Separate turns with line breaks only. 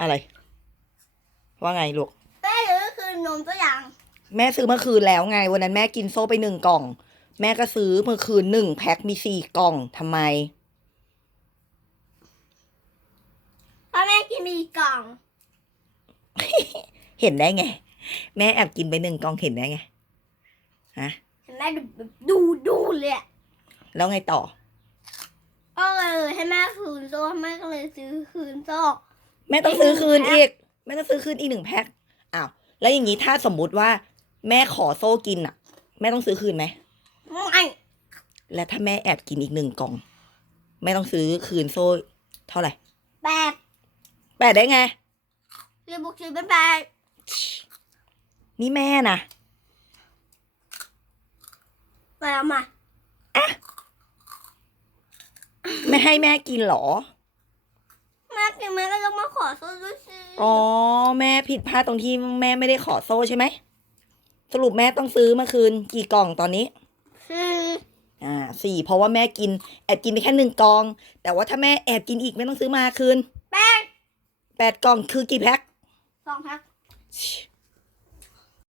อะไร ว่าไงลูก
แม่หรือคือนมตัวอย่าง
แม่ซื้อเมื่อคืนแล้วไง วันนั้นแม่กินโซ่ไปหนึ่งกล่อง แม่ก็ซื้อเมื่อคืนหนึ่งแพ็คมีสี่กล่องทำไม
เพราะแม่กินมีกล่อง
เห็นได้ไง แม่แอบกินไปหนึ่งกล่องเห็นได้ไงฮะ
เห็นแม่ดูแบบดูดูเลยอะ
แล้วไงต่อ
ก็เลยให้แม่คืนโซ่แม่ก็เลยซื้อคืนโซ่
แม่ต้องซื้อคืน
อีกหนึ่งแพ็ค
อีกแม่ต้องซื้อคืนอีกหนึ่งแพ็คอ้าวแล้วอย่างนี้ถ้าสมมุติว่า แม่ขอโซ่กินอะ แม่ต้องซื้อคืนไหม
ไม่
และถ้าแม่แอบกินอีกหนึ่งกล่อง แม่ต้องซื้อคืนโซ่เท่าไหร่
แปด
แปดได้ไง
คือบุกซื้อเป็นแปด
นี่แม่นะ
ไปเอามา
ไม่ให้แม่กินเหรอ
แม่กินแม่ก็ต้องมาขอโซ่ด้วยสิ
อ๋อ แม่ผิดพลาดตรงที่แม่ไม่ได้ขอโซ่ใช่ไหม สรุปแม่ต้องซื้อเมื่อคืน กี่กล่องตอนนี้
คือ
อ่าสี่เพราะว่าแม่กินแอบกินไปแค่หนึ่งกล่อง แต่ว่าถ้าแม่แอบกินอีกไม่ต้องซื้อมาคืน
แปด
แปดกล่องคือกี่แพ็ค
สองแพ็ค
ชิ